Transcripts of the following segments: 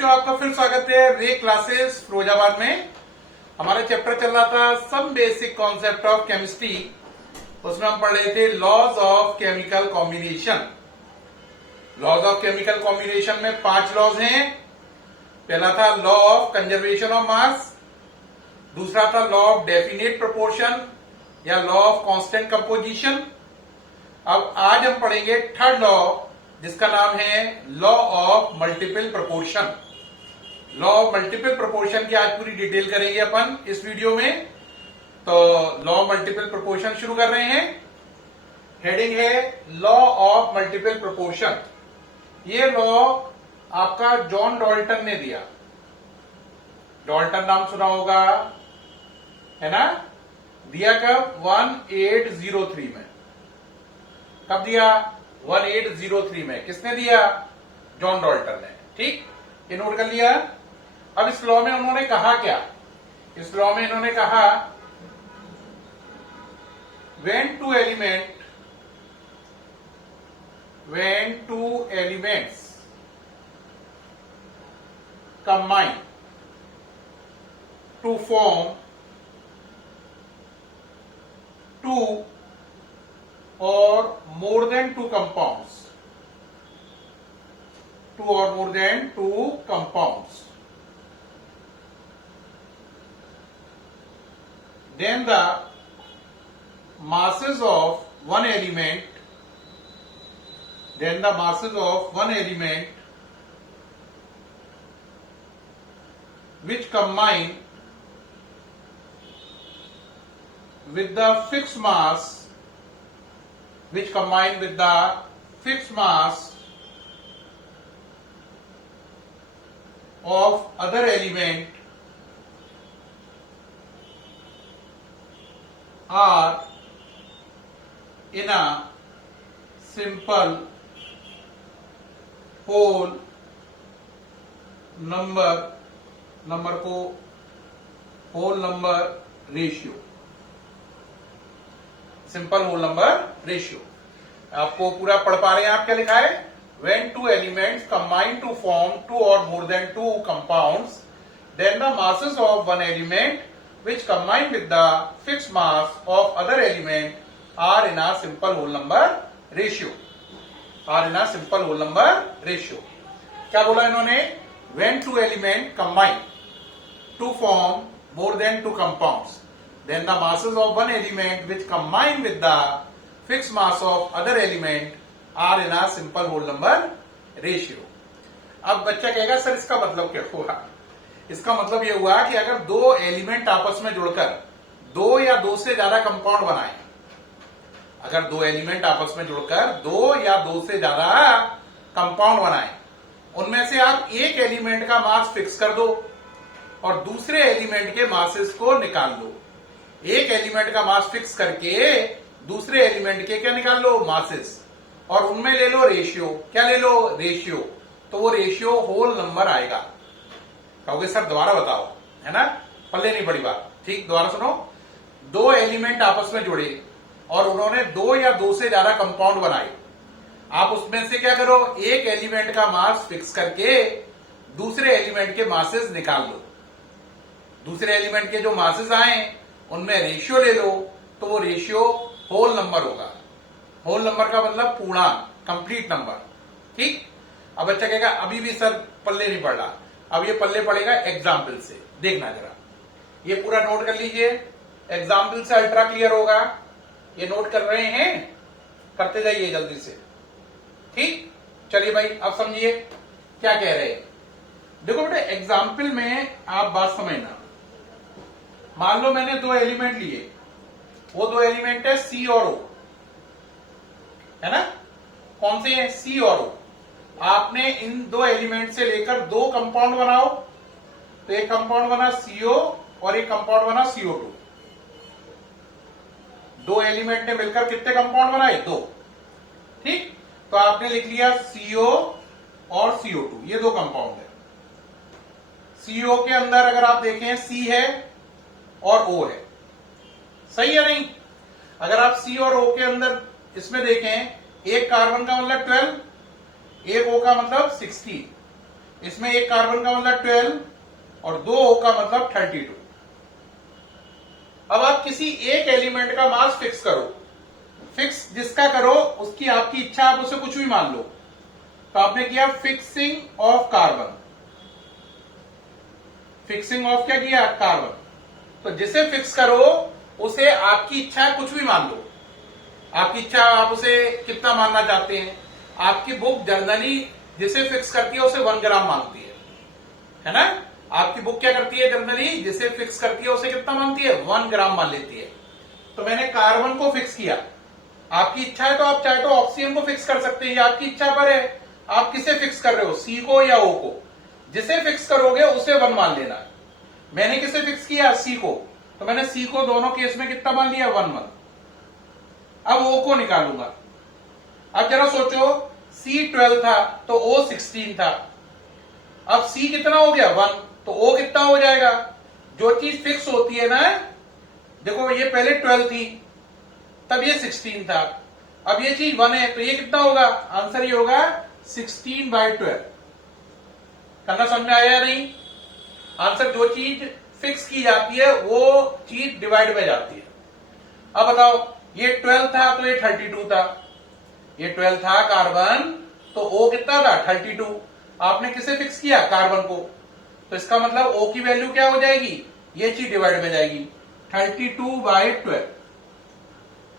बच्चों, आपका फिर स्वागत है रे क्लासेस फिरोजाबाद में। हमारा चैप्टर चल रहा था some basic concept of chemistry. उसमें हम पढ़ रहे थे laws of chemical combination. Laws of chemical combination में 5 लॉज हैं। पहला था law of conservation of mass, दूसरा था लॉ ऑफ डेफिनेट प्रोपोर्शन या लॉ ऑफ कांस्टेंट कंपोजिशन। अब आज हम पढ़ेंगे थर्ड लॉ, जिसका नाम है law of multiple proportion. Law of multiple proportion की आज पूरी डिटेल करेंगे अपन इस वीडियो में। तो लॉ ऑफ मल्टीपल प्रोपोर्शन शुरू कर रहे हैं। हेडिंग है लॉ ऑफ मल्टीपल प्रोपोर्शन। ये लॉ आपका जॉन डाल्टन ने दिया। डाल्टन नाम सुना होगा, है ना? दिया कब? 1803 में। कब दिया? 1803 में। किसने दिया? जॉन डाल्टन ने। ठीक, ये नोट कर लिया। अब इस लॉ में उन्होंने कहा क्या? इस लॉ में इन्होंने कहा when two elements combine to form two or more than two compounds, then the masses of one element which combine with the fixed mass of other element are in a simple whole number को whole number ratio, simple whole number ratio. आपको पूरा पढ़ पा रहे हैं आप? क्या लिखा है? When two elements combine to form two or more than two compounds, then the masses of one element which combine with the fixed mass of other element are in a simple whole number ratio. क्या बोला इन्होंने? When two elements combine to form more than two compounds, then the masses of one element which combine with the fixed mass of other element are in a simple whole number ratio. अब बच्चा कहेगा sir इसका मतलब क्या हुआ? इसका मतलब यह हुआ कि अगर दो एलिमेंट आपस में जुड़कर दो या दो से ज्यादा कंपाउंड बनाए, अगर दो एलिमेंट आपस में जुड़कर दो या दो से ज्यादा कंपाउंड बनाए, उनमें से आप एक एलिमेंट का मास फिक्स कर दो और दूसरे एलिमेंट के मासेस को निकाल लो। एक एलिमेंट का मास फिक्स करके दूसरे एलिमेंट के क्या निकाल लो? मासेस। और उनमें ले लो रेशियो। क्या ले लो? रेशियो। तो वो रेशियो होल नंबर आएगा। कहोगे सर दोबारा बताओ, है ना? पल्ले नहीं पड़ी बात। ठीक, दोबारा सुनो। दो एलिमेंट आपस में जुड़े और उन्होंने दो या दो से ज्यादा कंपाउंड बनाए। आप उसमें से क्या करो? एक एलिमेंट का मास फिक्स करके दूसरे एलिमेंट के मासेस निकाल लो। दूसरे एलिमेंट के जो मासेस आए उनमें रेशियो ले लो, तो वो रेशियो होल नंबर होगा। होल नंबर का मतलब पूर्णांक, कंप्लीट नंबर। ठीक। अब बच्चा कहेगा अभी भी सर पल्ले नहीं पड़ रहा। अब ये पल्ले पड़ेगा एग्जाम्पल से। देखना जरा, ये पूरा नोट कर लीजिए। एग्जाम्पल से अल्ट्रा क्लियर होगा। ये नोट कर रहे हैं? करते जाइए जल्दी से। ठीक, चलिए भाई अब समझिए क्या कह रहे हैं। देखो बेटा, एग्जाम्पल में आप बात समझना। मान लो मैंने दो एलिमेंट लिए, वो दो एलिमेंट है सी और ओ, है ना? कौन से हैं? सी और ओ। आपने इन दो एलिमेंट से लेकर दो कंपाउंड बनाओ, तो एक कंपाउंड बना सीओ और एक कंपाउंड बना CO2। दो एलिमेंट ने मिलकर कितने कंपाउंड बनाए? दो। ठीक, तो आपने लिख लिया CO और CO2, ये दो कंपाउंड है। CO के अंदर अगर आप देखें C है और O है, सही है नहीं? अगर आप C और O के अंदर इसमें देखें, एक कार्बन का मतलब 12, एक O का मतलब 16। इसमें एक कार्बन का मतलब 12 और 2 O का मतलब 32। अब आप किसी एक एलिमेंट का मास फिक्स करो, फिक्स जिसका करो उसकी आपकी इच्छा, आप उसे कुछ भी मान लो। तो आपने किया fixing of carbon, fixing of क्या किया, कार्बन। तो जिसे फिक्स करो उसे आपकी इच्छा कुछ भी मान लो, आपकी इच्छा, आप उसे कितना मानना चाहते हैं। आपकी बुक जनरली जिसे फिक्स करती है उसे 1 ग्राम मानती है ना। आपकी बुक क्या करती है, जनरली जिसे फिक्स करती है उसे कितना मानती है, 1 ग्राम मान लेती है। तो मैंने कार्बन को फिक्स किया, आपकी इच्छा है तो आप चाहे तो ऑक्सीजन को फिक्स कर सकते हैं, ये आपकी इच्छा पर है। आप किसे फिक्स कर रहे हो, सी को या ओ को। जिसे फिक्स करोगे उसे 1 मान लेना है। मैंने किसे फिक्स किया, सी को, तो मैंने सी को दोनों केस में कितना मान लिया, 1 1। अब ओ को निकालूंगा। अब जरा सोचो, सी 12 था तो ओ 16 था। अब सी कितना हो गया, 1, तो ओ कितना हो जाएगा। जो चीज फिक्स होती है ना, देखो ये पहले 12 थी तब ये 16 था, अब ये चीज 1 है तो ये कितना होगा, आंसर ये होगा 16/12। करना समझ में आया या नहीं। आंसर, जो चीज फिक्स की जाती है वो चीज डिवाइड में जाती है। अब बताओ, ये 12 था तो ये 32 था, ये 12 था कार्बन तो ओ कितना था, 32। आपने किसे फिक्स किया, कार्बन को, तो इसका मतलब ओ की वैल्यू क्या हो जाएगी, ये चीज डिवाइड में जाएगी, 32/12।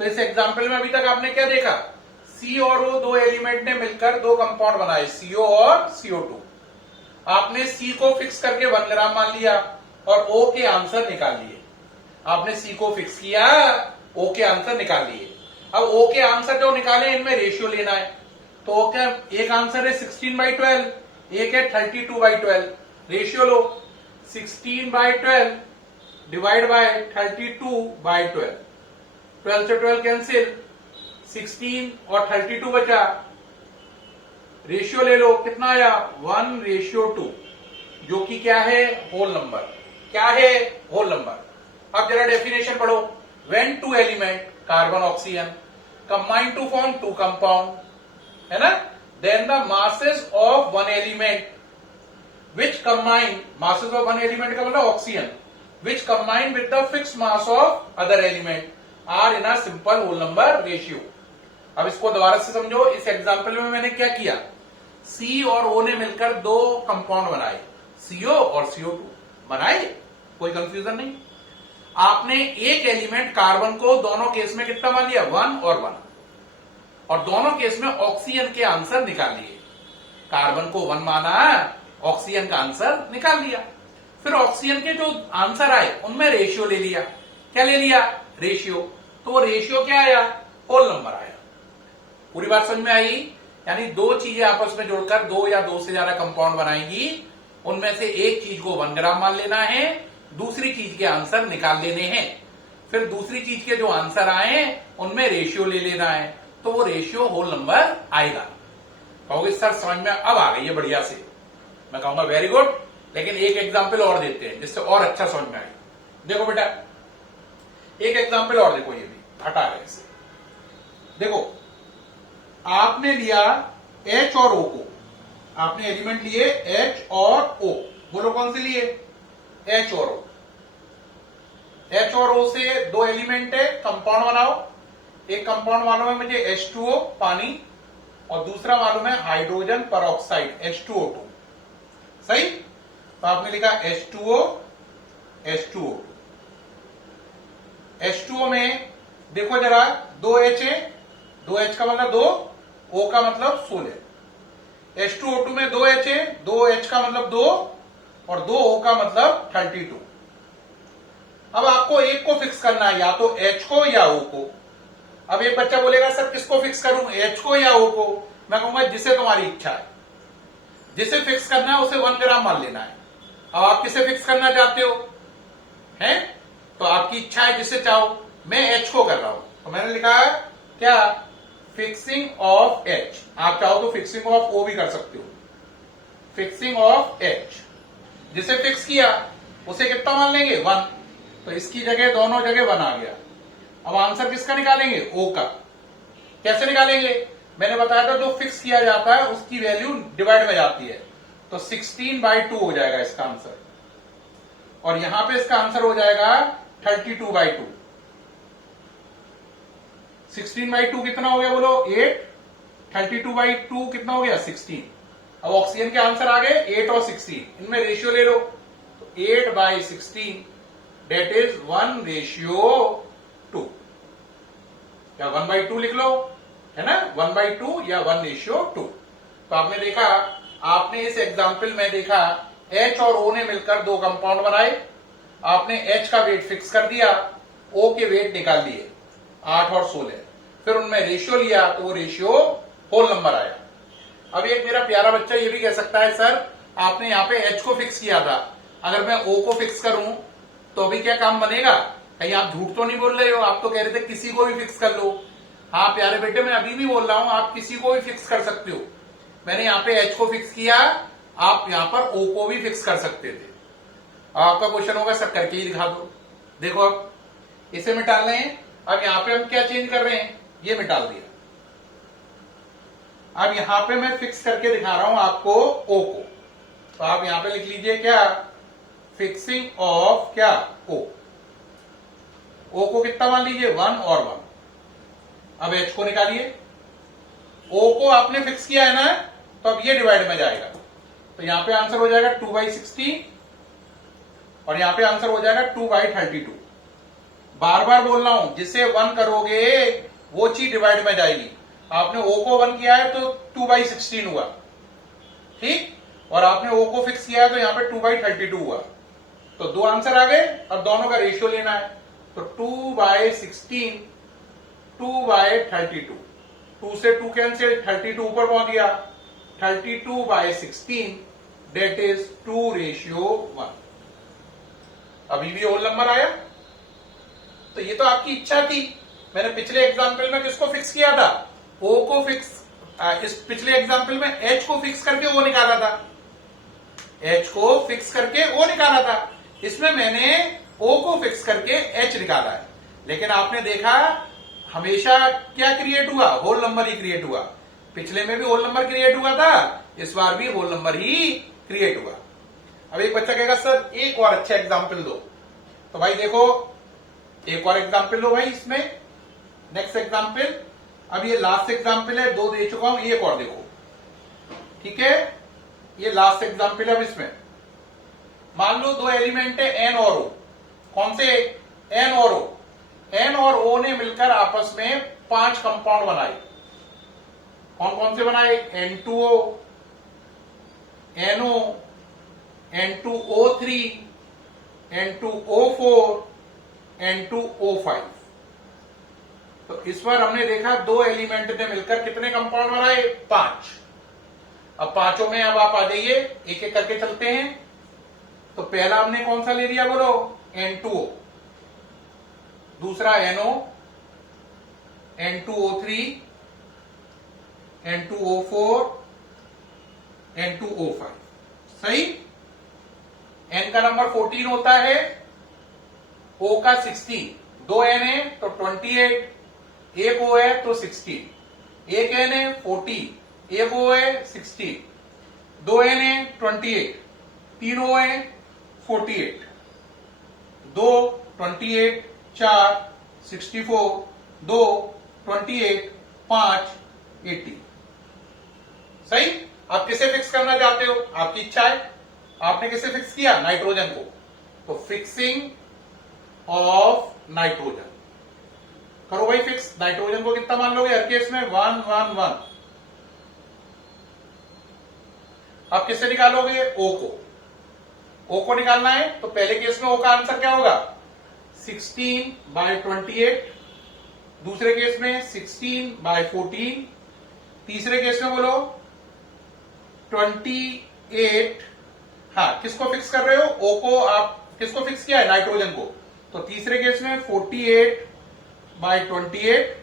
तो इस एग्जाम्पल में अभी तक आपने क्या देखा, सी और ओ दो एलिमेंट ने मिलकर दो कंपाउंड बनाए, सीओ और CO2। आपने सी को फिक्स करके 1 ग्राम मान लिया और ओ के आंसर निकाल लिए। आपने सी को फिक्स किया, ओ के आंसर निकाल लिए। अब ओ के आंसर जो निकाले इनमें रेशियो लेना है। तो ओ का एक आंसर है 16/12, एक है 32/12। Ratio low, 16/12 divide by 32/12। 12 से 12 कैंसिल, 16 और 32 बचा। रेशियो ले लो, कितना आया, 1:2, जो कि क्या है, होल नंबर। क्या है, होल नंबर। अब जरा डेफिनेशन पढ़ो। When 2 element carbon oxygen combine to form 2 compound, है ना, then the masses of 1 element which combine, masses of 1 element का मतलब oxygen, which combine with the fix mass of other element are in a simple whole number ratio. अब इसको दोबारा से समझो। इस एग्जांपल में मैंने क्या किया, सी और ओ ने मिलकर दो कंपाउंड बनाए, सीओ और CO2 बनाए, कोई कंफ्यूजन नहीं। आपने एक एलिमेंट कार्बन को दोनों केस में कितना मान लिया, 1 और 1, और दोनों केस में ऑक्सीजन के आंसर निकाल लिए। कार्बन को 1 माना, ऑक्सीजन का आंसर निकाल लिया। फिर ऑक्सीजन के जो आंसर आए उनमें रेशियो ले लिया। क्या ले लिया, रेशियो। तो रेशियो क्या आया, होल नंबर आया। पूरी बात समझ में आई। यानी दो चीजें आपस में जोड़कर दो या दो से ज्यादा कंपाउंड बनाएंगी, उनमें से एक चीज को 1 ग्राम मान लेना है, दूसरी चीज के आंसर निकाल लेने हैं। फिर दूसरी चीज के जो आंसर आए उनमें रेशियो ले लेना है, तो वो रेशियो होल नंबर आएगा। कहोगे सर समझ में अब आ गई है बढ़िया से, मैं कहूंगा वेरी गुड। लेकिन एक एग्जाम्पल और देते हैं जिससे और अच्छा समझ में आए। देखो बेटा, एक एग्जाम्पल और देखो, ये भी हटा है इसे। देखो, आपने लिया H और O को, आपने एलिमेंट लिए H और O, बोलो कौन से लिए, H और O। H और O से दो एलिमेंट है, कंपाउंड बनाओ। एक कंपाउंड मालूम है मुझे H2O पानी, और दूसरा मालूम है हाइड्रोजन परऑक्साइड H2O2, सही। तो आपने लिखा H2O H2O। H2O में देखो जरा, 2 H है, 2 H का मतलब 2, O का मतलब 16। H2O2 में 2 H है, 2 H का मतलब 2 और 2 O का मतलब 32। अब आपको एक को फिक्स करना है, या तो H को या O को। अब एक बच्चा बोलेगा सर किसको फिक्स करूं, H को या O को। मैं कहूंगा जिसे तुम्हारी इच्छा है, जिसे फिक्स करना है उसे 1 ग्राम मान लेना है। अब आप किसे फिक्स करना चाहते हो, हैं, तो आपकी इच्छा है जिसे चाहो। मैं H को कर रहा हूं, तो मैंने लिखा है क्या, फिक्सिंग ऑफ H। आप चाहो तो फिक्सिंग ऑफ O भी कर सकते हो। फिक्सिंग ऑफ H, जिसे फिक्स किया उसे कितना मान लेंगे, 1, तो इसकी जगह दोनों जगह 1 आ गया। अब आंसर किसका निकालेंगे, O का। कैसे निकालेंगे, मैंने बताया था जो फिक्स किया जाता है उसकी वैल्यू डिवाइड में जाती है। तो 16/2 हो जाएगा इसका आंसर, और यहां पे इसका आंसर हो जाएगा 32/2। 16/2 कितना हो गया बोलो? 8। 32/2 कितना हो गया? 16। अब ऑक्सीजन के आंसर आ गए 8 और 16, इनमें रेशियो ले लो। तो 8/16 डेट इज 1:2। या 1/2 लिख लो, है ना, 1/2 या 1:2। तो आपने देखा, आपने इस एग्जाम्पल में देखा H और O ने मिलकर दो कंपाउंड बनाए, आपने H का वेट फिक्स कर दिया, O के वेट निकाल लिए 8 और 16, फिर उनमें रेशियो लिया तो वो रेशियो होल नंबर आया। अब एक मेरा प्यारा बच्चा ये भी कह सकता है, सर आपने यहाँ पे H को फिक्स किया था, अगर मैं O को फिक्स करूं तो अभी क्या काम बनेगा? कहीं आप झूठ तो नहीं बोल रहे हो? आप तो कह रहे थे किसी को भी फिक्स कर लो। हाँ प्यारे बेटे, मैं अभी भी बोल रहा हूं, आप किसी को भी फिक्स कर सकते हो। मैंने यहाँ पे H को फिक्स किया, आप यहाँ पर O को भी फिक्स कर सकते थे। आपका क्वेश्चन होगा सर करके ही दिखा दो। देखो अब इसे मिटा रहे हैं, अब यहाँ पे हम क्या चेंज कर रहे हैं? ये मिटा दिया। अब यहां पे मैं फिक्स करके दिखा रहा हूं आपको O को, तो आप यहां पे लिख लीजिए क्या? फिक्सिंग ऑफ क्या? O। O को कितना मान लीजिए? 1 और 1। अब H को निकालिए। O को आपने फिक्स किया है ना, तो अब ये डिवाइड में जाएगा, तो यहां पे आंसर हो जाएगा 2/16 और यहां पे आंसर हो जाएगा 2/32। बार बार बोल रहा हूं, जिसे 1 करोगे वो चीज डिवाइड में जाएगी। आपने O को 1 किया है तो 2/16 हुआ, ठीक, और आपने O को फिक्स किया है तो यहां पे 2/32 हुआ। तो दो आंसर आ गए, अब दोनों का रेशियो लेना है। तो 2/16 2/32, 2 से 2 कैंसिल, 32 ऊपर पहुंच गया, 32/16 डेट इज 2:1। अभी भी होल नंबर आया। तो ये तो आपकी इच्छा थी। मैंने पिछले एग्जाम्पल में किसको फिक्स किया था? O को फिक्स, इस पिछले एग्जाम्पल में H को फिक्स करके O निकाला था, H को फिक्स करके O निकाला था। इसमें मैंने O को फिक्स करके H निकाला है। लेकिन आपने देखा हमेशा क्या क्रिएट हुआ? होल नंबर ही क्रिएट हुआ। पिछले में भी होल नंबर क्रिएट हुआ था, इस बार भी होल नंबर ही क्रिएट हुआ। अब एक बच्चा कहेगा सर एक और अच्छा एग्जाम्पल दो, तो भाई देखो एक और एग्जाम्पल लो भाई इसमें, नेक्स्ट एग्जाम्पल। अब ये लास्ट एग्जाम्पल है, 2 दे चुका हूं, एक और देखो, ठीक है, ये लास्ट एग्जाम्पल है। अब इसमें मान लो 2 एलिमेंट है N और O। कौन से? N और O। N और O ने मिलकर आपस में 5 कंपाउंड बनाए। कौन कौन से बनाए? N2O, NO, N2O3, N2O4, N2O5। तो इस बार हमने देखा 2 एलिमेंट ने मिलकर कितने कंपाउंड बनाए? 5। अब पांचों में अब आप आ जाइए, एक एक करके चलते हैं। तो पहला हमने कौन सा ले लिया बोलो? N2O, दूसरा NO, N2O3, N2O4, N2O5। सही। N का नंबर 14 होता है, O का 16, 2 N है तो 28, एक O है तो 16, एक N है 40, एक O है 16, 2 N है 28, 3 O है 48, 2 28, 4 64, 2 28, 5 80। सही। आप किसे फिक्स करना चाहते हो? आपकी इच्छा है। आपने किसे फिक्स किया? नाइट्रोजन को। तो फिक्सिंग ऑफ नाइट्रोजन करो भाई फिक्स। नाइट्रोजन को कितना मान लोगे हर केस में? 1 1 1। आप किससे निकालोगे? O को। O को निकालना है तो पहले केस में O का आंसर क्या होगा? 16/28, दूसरे केस में 16/14, तीसरे केस में बोलो 28। हाँ, किसको फिक्स कर रहे हो? O को। आप किसको फिक्स किया है? नाइट्रोजन को। तो तीसरे केस में 48/28,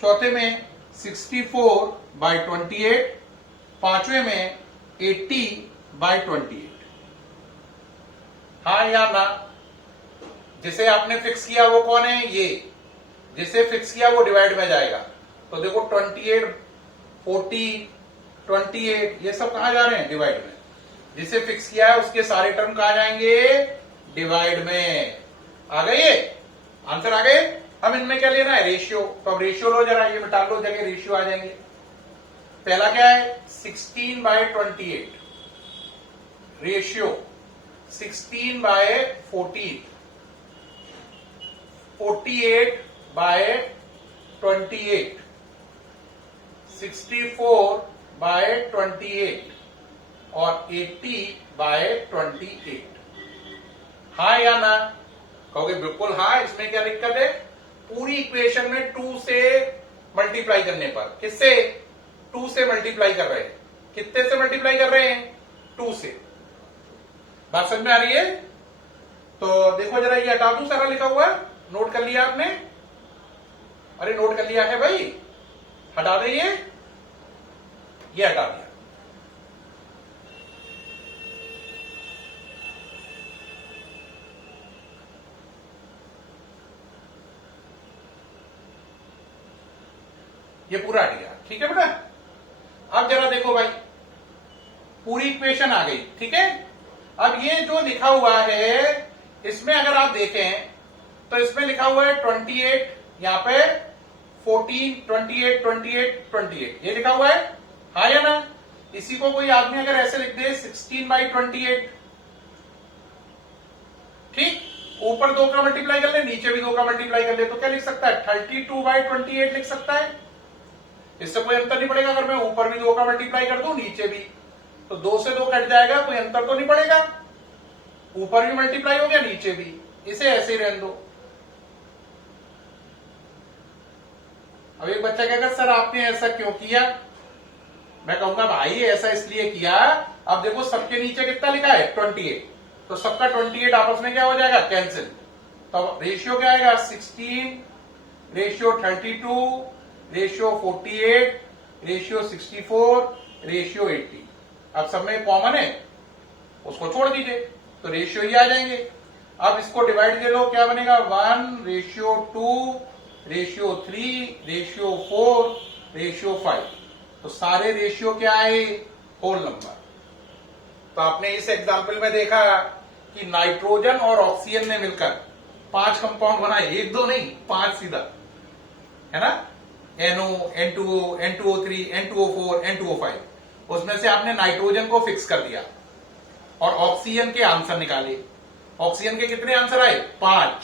चौथे में 64/28, पांचवें में 80/28। हाँ या ना? जिसे आपने फिक्स किया वो कौन है? ये। जिसे फिक्स किया वो डिवाइड में जाएगा। तो देखो 28, 40, 28 ये सब कहां जा रहे हैं? डिवाइड में। जिसे फिक्स किया है उसके सारे टर्म कहा जाएंगे, डिवाइड में। आ गए ये आंसर आ गए। अब इनमें क्या लेना है, रेशियो। तो अब रेशियो लो जरा, ये मिटा लो, जगह रेशियो आ जाएंगे। पहला क्या है, 16/28 रेशियो 16/14, 48/28, 64/28 और 80/28। हाँ या ना? कहोगे बिल्कुल हाँ। इसमें क्या दिक्कत है, पूरी इक्वेशन में 2 से मल्टीप्लाई करने पर, किससे, 2 से मल्टीप्लाई कर रहे हैं। कितने से मल्टीप्लाई कर रहे हैं, 2 से। बात समझ में आ रही है? तो देखो जरा, ये हटा दूं सारा लिखा हुआ, नोट कर लिया आपने? अरे नोट कर लिया है भाई, हटा दे ये हटा दिया। ये पूरा हट गया, ठीक है बेटा। अब जरा देखो भाई, पूरी इक्वेशन आ गई, ठीक है। अब ये जो लिखा हुआ है, इसमें अगर आप देखें तो इसमें लिखा हुआ है 28, यहां पे 14, 28, 28, 28, ये लिखा हुआ है, हाँ या ना? इसी को कोई आदमी अगर ऐसे लिख दे 16/28, ठीक, ऊपर 2 का मल्टीप्लाई कर ले, नीचे भी 2 का मल्टीप्लाई कर ले, तो क्या लिख सकता है, 32/28 लिख सकता है। इससे कोई अंतर नहीं पड़ेगा। अगर मैं ऊपर भी 2 का मल्टीप्लाई कर दूं, नीचे भी, तो 2 से 2 कट जाएगा, कोई अंतर तो नहीं पड़ेगा। ऊपर भी मल्टीप्लाई हो गया, नीचे भी, इसे ऐसे ही रहने दो। अब एक बच्चा कहेगा सर आपने ऐसा क्यों किया? मैं कहूंगा भाई ऐसा इसलिए किया, अब देखो सबके नीचे कितना लिखा है, 28, तो सबका 28 आपस में क्या हो जाएगा, कैंसिल। तो रेशियो क्या आएगा, 16, रेशियो 32, रेशियो 48, रेशियो 64, रेशियो 80। अब सब में कॉमन है, उसको छोड़ दीजिए, तो रेशियो ही आ जाएंगे। अब इसको डिवाइड दे लो, क्या बनेगा, 1:2, रेशियो 3, रेशियो 4, रेशियो 5। तो सारे रेशियो क्या आए, होल नंबर। तो आपने इस एग्जाम्पल में देखा कि नाइट्रोजन और ऑक्सीजन ने मिलकर 5 कंपाउंड बनाए, 1 2 नहीं, 5 सीधा, है ना। NO, N2O, N2O3, N2O4, N2O5। उसमें से आपने नाइट्रोजन को फिक्स कर दिया और ऑक्सीजन के आंसर निकाले। ऑक्सीजन के कितने आंसर आए, 5।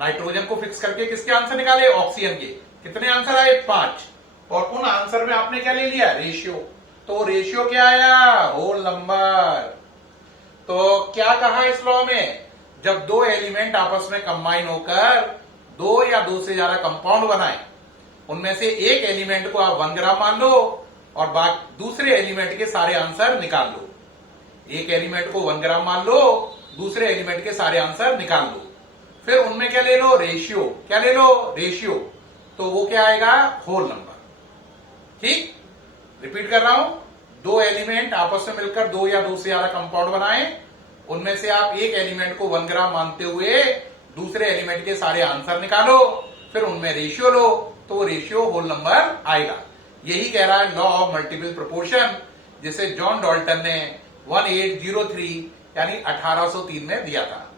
नाइट्रोजन को फिक्स करके किसके आंसर निकाले, ऑक्सीजन के, कितने आंसर आए, 5। और उन आंसर में आपने क्या ले लिया, रेशियो। तो रेशियो क्या आया, होल नंबर। तो क्या कहा इस लॉ में, जब 2 एलिमेंट आपस में कंबाइन होकर 2 या 2 से ज्यादा कंपाउंड बनाए, उनमें से एक एलिमेंट को आप 1 ग्राम मान लो और दूसरे एलिमेंट के सारे आंसर निकाल लो। एक एलिमेंट को 1 ग्राम मान लो, दूसरे एलिमेंट के सारे आंसर निकाल लो। फिर उनमें क्या ले लो, रेशियो। क्या ले लो, रेशियो। तो वो क्या आएगा, होल नंबर। ठीक, रिपीट कर रहा हूं, 2 एलिमेंट आपस में मिलकर 2 या 2 से ज्यादा कंपाउंड बनाए, उनमें से आप एक एलिमेंट को 1 ग्राम मानते हुए दूसरे एलिमेंट के सारे आंसर निकालो, फिर उनमें रेशियो लो, तो वो रेशियो होल नंबर आएगा। यही कह रहा है लॉ ऑफ मल्टीपल प्रोपोर्शन, जिसे जॉन डाल्टन ने 1803 यानी 1803 में दिया था।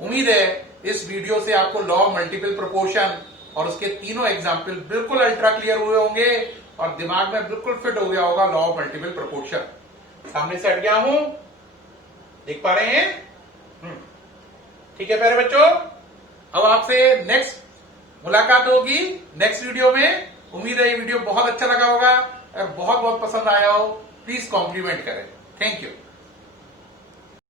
उम्मीद है इस वीडियो से आपको लॉ ऑफ मल्टीपल प्रोपोर्शन और उसके तीनों एग्जाम्पल बिल्कुल अल्ट्रा क्लियर हुए होंगे और दिमाग में बिल्कुल फिट हो गया होगा लॉ ऑफ मल्टीपल प्रोपोर्शन। सामने से हट गया हूं, देख पा रहे हैं? ठीक है प्यारे बच्चों, अब आपसे नेक्स्ट मुलाकात होगी नेक्स्ट वीडियो में। उम्मीद है ये वीडियो बहुत अच्छा लगा होगा, बहुत बहुत पसंद आया हो, प्लीज कॉम्प्लीमेंट करें। Thank you.